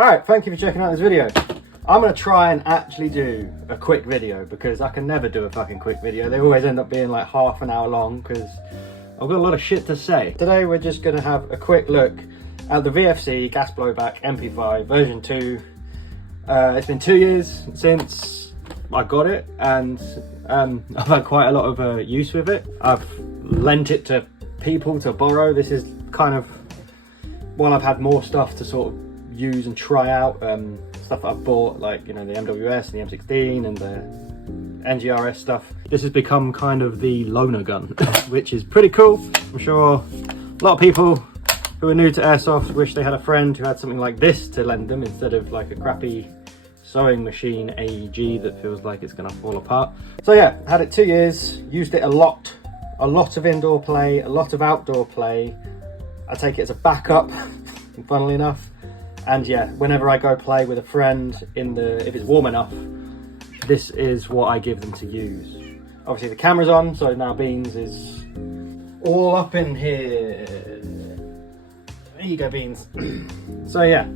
Alright, thank you for checking out this video. I'm going to try and actually do a quick video because I can never do a fucking quick video. They always end up being like half an hour long because I've got a lot of shit to say. Today we're just going to have a quick look at the VFC gas blowback MP5 version 2. It's been 2 years since I got it, and I've had quite a lot of use with it. I've lent it to people to borrow. This is kind of, while I've had more stuff to sort of use and try out, stuff that I've bought, like, you know, the MWS and the M16 and the NGRS stuff. This has become kind of the loaner gun, which is pretty cool. I'm sure a lot of people who are new to Airsoft wish they had a friend who had something like this to lend them instead of like a crappy sewing machine AEG that feels like it's gonna fall apart. So yeah, had it 2 years, used it a lot of indoor play, a lot of outdoor play. I take it as a backup, funnily enough. And yeah, whenever I go play with a friend if it's warm enough, this is what I give them to use. Obviously the camera's on, so now Beans is all up in here. There you go, Beans. So yeah,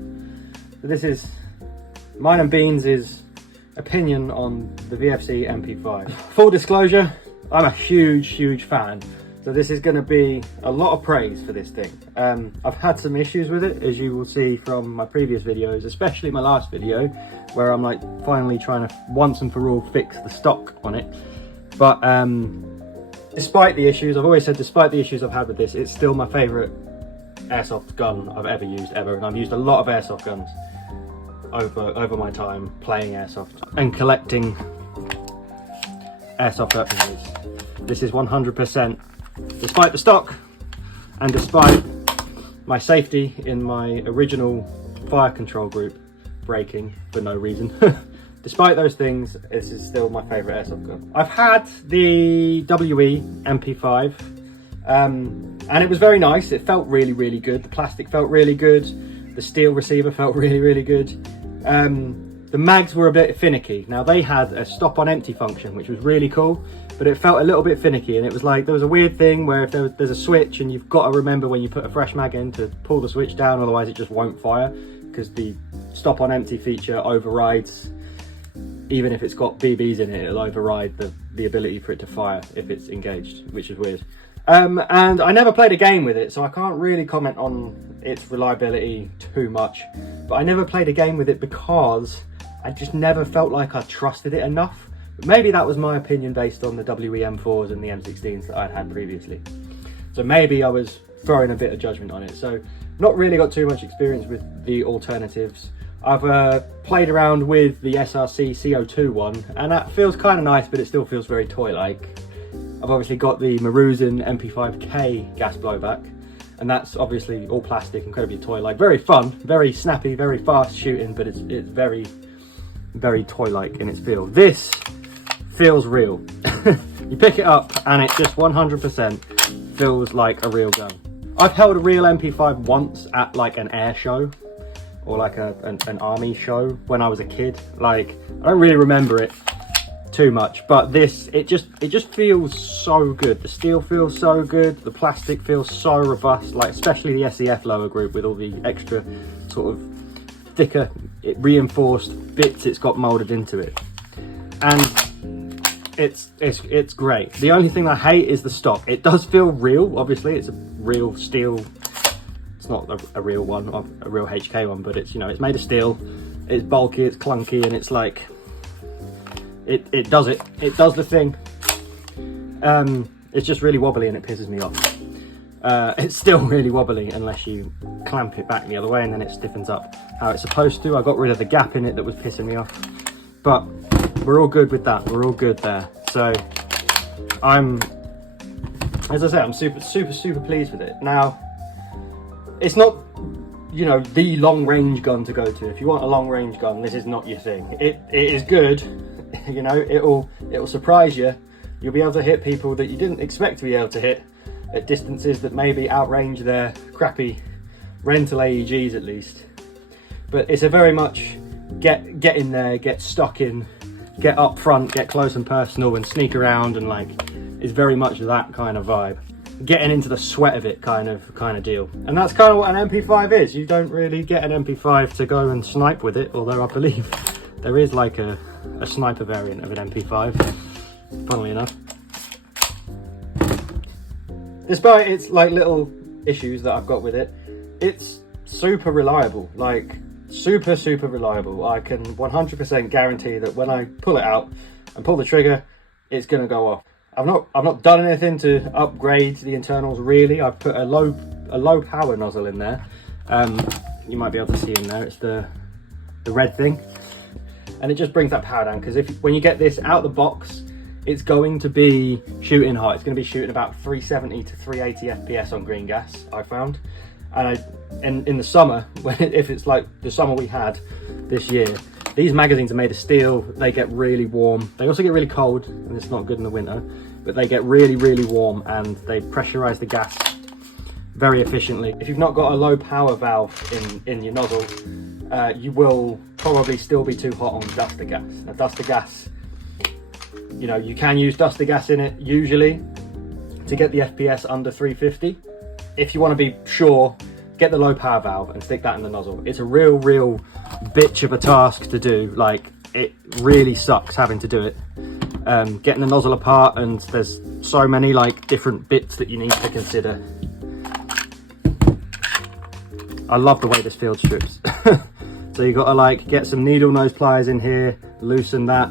this is mine and Beans' opinion on the VFC MP5. Full disclosure, I'm a huge fan. So this is going to be a lot of praise for this thing. I've had some issues with it, as you will see from my previous videos, especially my last video, where I'm like finally trying to once and for all fix the stock on it. But despite the issues, I've always said despite the issues I've had with this, it's still my favourite Airsoft gun I've ever used, and I've used a lot of Airsoft guns over my time playing Airsoft and collecting Airsoft purchases. This is 100%, despite the stock and despite my safety in my original fire control group breaking for no reason. Despite those things, this is still my favourite Airsoft gun. I've had the WE MP5 and it was very nice. It felt really good. The plastic felt really good. The steel receiver felt really good. The mags were a bit finicky. Now they had a stop on empty function, which was really cool, but it felt a little bit finicky, and it was like there was a weird thing where if there's a switch and you've got to remember when you put a fresh mag in to pull the switch down, otherwise it just won't fire, because the stop on empty feature overrides, even if it's got BBs in it, it'll override the ability for it to fire if it's engaged, which is weird. And I never played a game with it, so I can't really comment on its reliability too much, but I never played a game with it because I just never felt like I trusted it enough. But maybe that was my opinion based on the WEM4s and the M16s that I'd had previously. So maybe I was throwing a bit of judgment on it. So not really got too much experience with the alternatives. I've played around with the SRC CO2 one, and that feels kind of nice, but it still feels very toy-like. I've obviously got the Maruzen MP5K gas blowback, and that's obviously all plastic, incredibly toy-like. Very fun, very snappy, very fast shooting, but it's very toy-like in its feel. This feels real. You pick it up and it just 100% feels like a real gun. I've held a real MP5 once at like an air show or like an army show when I was a kid. Like, I don't really remember it too much, but this, it just feels so good. The steel feels so good, the plastic feels so robust, like especially the SEF lower group with all the extra sort of thicker reinforced bits it's got molded into it, and it's great. The only thing I hate is the stock. It does feel real, obviously it's a real steel. It's not a real one, a real HK one, but it's, you know, it's made of steel, it's bulky, it's clunky, and it's like it does the thing. It's just really wobbly and it pisses me off. It's still really wobbly unless you clamp it back the other way, and then it stiffens up how it's supposed to. I got rid of the gap in it that was pissing me off, but we're all good with that. We're all good there. So as I say, I'm super pleased with it. Now, it's not, you know, the long range gun to go to. If you want a long range gun, this is not your thing. It is good, you know, it'll surprise you. You'll be able to hit people that you didn't expect to be able to hit at distances that maybe outrange their crappy rental AEGs at least. But it's a very much get in there, get stuck in, get up front, get close and personal and sneak around, and like, it's very much that kind of vibe. getting into the sweat of it kind of deal. And that's kind of what an MP5 is. You don't really get an MP5 to go and snipe with it, although I believe there is like a sniper variant of an MP5, funnily enough. Despite its like little issues that I've got with it, it's super reliable, like super reliable. I can 100% guarantee that when I pull it out and pull the trigger, it's gonna go off. I've not done anything to upgrade the internals really. I've put a low power nozzle in there. You might be able to see in there, it's the red thing, and it just brings that power down, because when you get this out the box, it's going to be shooting hot. It's going to be shooting about 370 to 380 FPS on green gas, I found. And in the summer, if it's like the summer we had this year, these magazines are made of steel. They get really warm. They also get really cold, and it's not good in the winter, but they get really warm, and they pressurize the gas very efficiently. If you've not got a low power valve in your nozzle, you will probably still be too hot on duster gas. Now, duster gas, you know, you can use duster gas in it usually to get the FPS under 350. If you want to be sure, get the low power valve and stick that in the nozzle. It's a real bitch of a task to do. Like, it really sucks having to do it. Getting the nozzle apart, and there's so many like different bits that you need to consider. I love the way this field strips. So you got to like get some needle nose pliers in here, loosen that,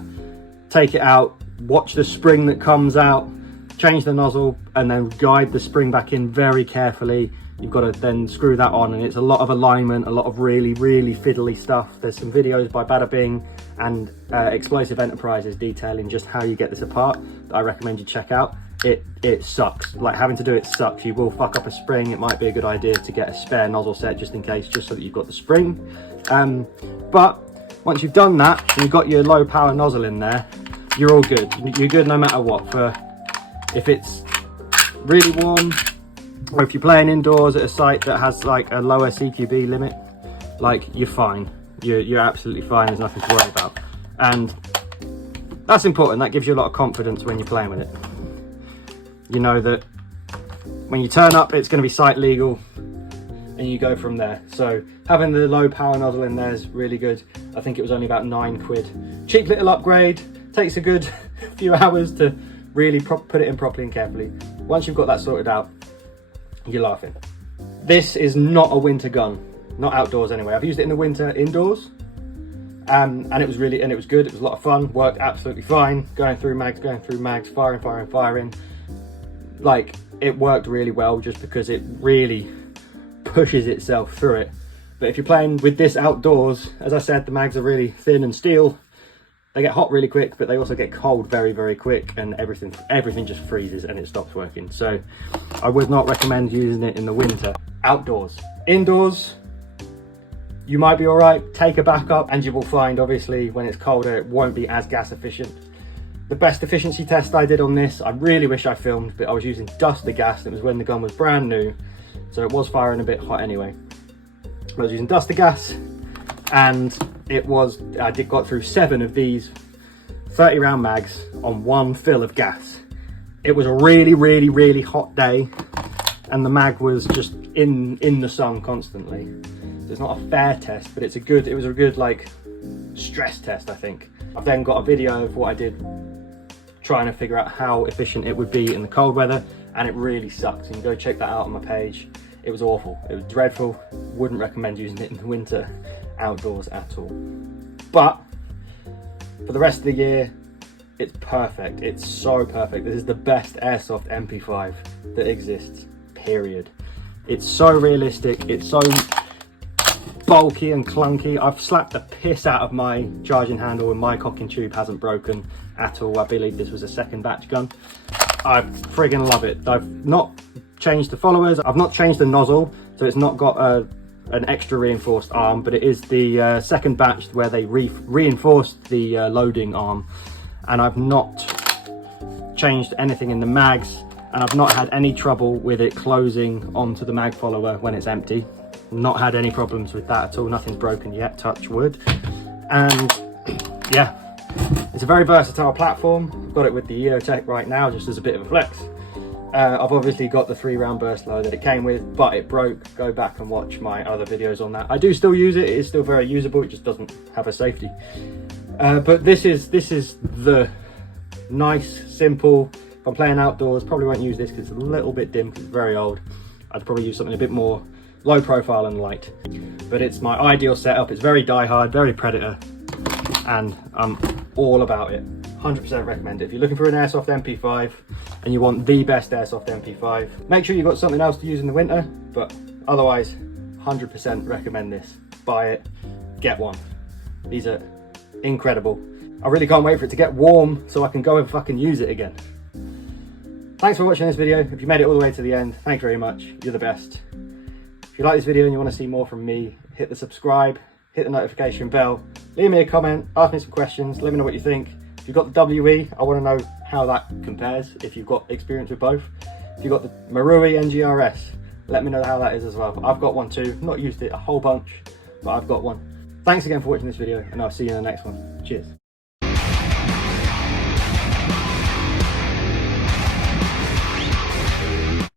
take it out, watch the spring that comes out, change the nozzle, and then guide the spring back in very carefully. You've got to then screw that on, and it's a lot of alignment, a lot of really fiddly stuff. There's some videos by Bada Bing and Explosive Enterprises detailing just how you get this apart that I recommend you check out. It sucks. Like, having to do it sucks. You will fuck up a spring. It might be a good idea to get a spare nozzle set just in case, just so that you've got the spring. But once you've done that and you've got your low power nozzle in there, you're all good. You're good no matter what. If it's really warm, or if you're playing indoors at a site that has like a lower CQB limit, like, you're fine. You're absolutely fine. There's nothing to worry about, and that's important. That gives you a lot of confidence when you're playing with it. You know that when you turn up, it's going to be site legal, and you go from there. So having the low power nozzle in there is really good. I think it was only about £9. Cheap little upgrade. Takes a good few hours to really put it in properly and carefully. Once you've got that sorted out, you're laughing. This is not a winter gun, not outdoors anyway. I've used it in the winter indoors, and it was good. It was a lot of fun. Worked absolutely fine. Going through mags, firing. Like, it worked really well, just because it really pushes itself through it. But if you're playing with this outdoors, as I said, the mags are really thin and steel. They get hot really quick, but they also get cold very quick, and everything just freezes and it stops working. So I would not recommend using it in the winter. Outdoors. Indoors, you might be all right. Take a backup, and you will find, obviously, when it's colder, it won't be as gas efficient. The best efficiency test I did on this, I really wish I filmed, but I was using duster gas, and it was when the gun was brand new, so it was firing a bit hot anyway. I was using duster gas, and I got through 7 of these 30 round mags on one fill of gas. It was a really hot day, and the mag was just in the sun constantly. So it's not a fair test, but it was a good like stress test, I think. I've then got a video of what I did trying to figure out how efficient it would be in the cold weather, and it really sucked. And you go check that out on my page. It was awful. It was dreadful. Wouldn't recommend using it in the winter outdoors at all. But for the rest of the year, it's perfect. It's so perfect. This is the best Airsoft MP5 that exists, period. It's so realistic. It's so bulky and clunky. I've slapped the piss out of my charging handle, and my cocking tube hasn't broken at all. I believe this was a second batch gun. I friggin' love it. I've not changed the followers. I've not changed the nozzle, so it's not got an extra reinforced arm, but it is the second batch where they reinforced the loading arm, and I've not changed anything in the mags, and I've not had any trouble with it closing onto the mag follower when it's empty. Not had any problems with that at all. Nothing's broken yet, touch wood. And yeah, it's a very versatile platform. I've got it with the EOTech right now, just as a bit of a flex. I've obviously got the 3-round burst loader that it came with, but it broke. Go back and watch my other videos on that. I do still use it. It is still very usable. It just doesn't have a safety. But this is the nice, simple. If I'm playing outdoors, probably won't use this because it's a little bit dim because it's very old. I'd probably use something a bit more low profile and light. But it's my ideal setup. It's very die-hard, very Predator, and I'm all about it. 100% recommend it. If you're looking for an Airsoft MP5 and you want the best Airsoft MP5, make sure you've got something else to use in the winter, but otherwise 100% recommend this. Buy it, get one. These are incredible. I really can't wait for it to get warm so I can go and fucking use it again. Thanks for watching this video. If you made it all the way to the end, thanks very much. You're the best. If you like this video and you want to see more from me, hit the subscribe, hit the notification bell, leave me a comment, ask me some questions, let me know what you think. If you've got the WE, I want to know how that compares, if you've got experience with both. If you've got the Marui NGRS, let me know how that is as well. I've got one too, not used it a whole bunch, but I've got one. Thanks again for watching this video, and I'll see you in the next one. Cheers.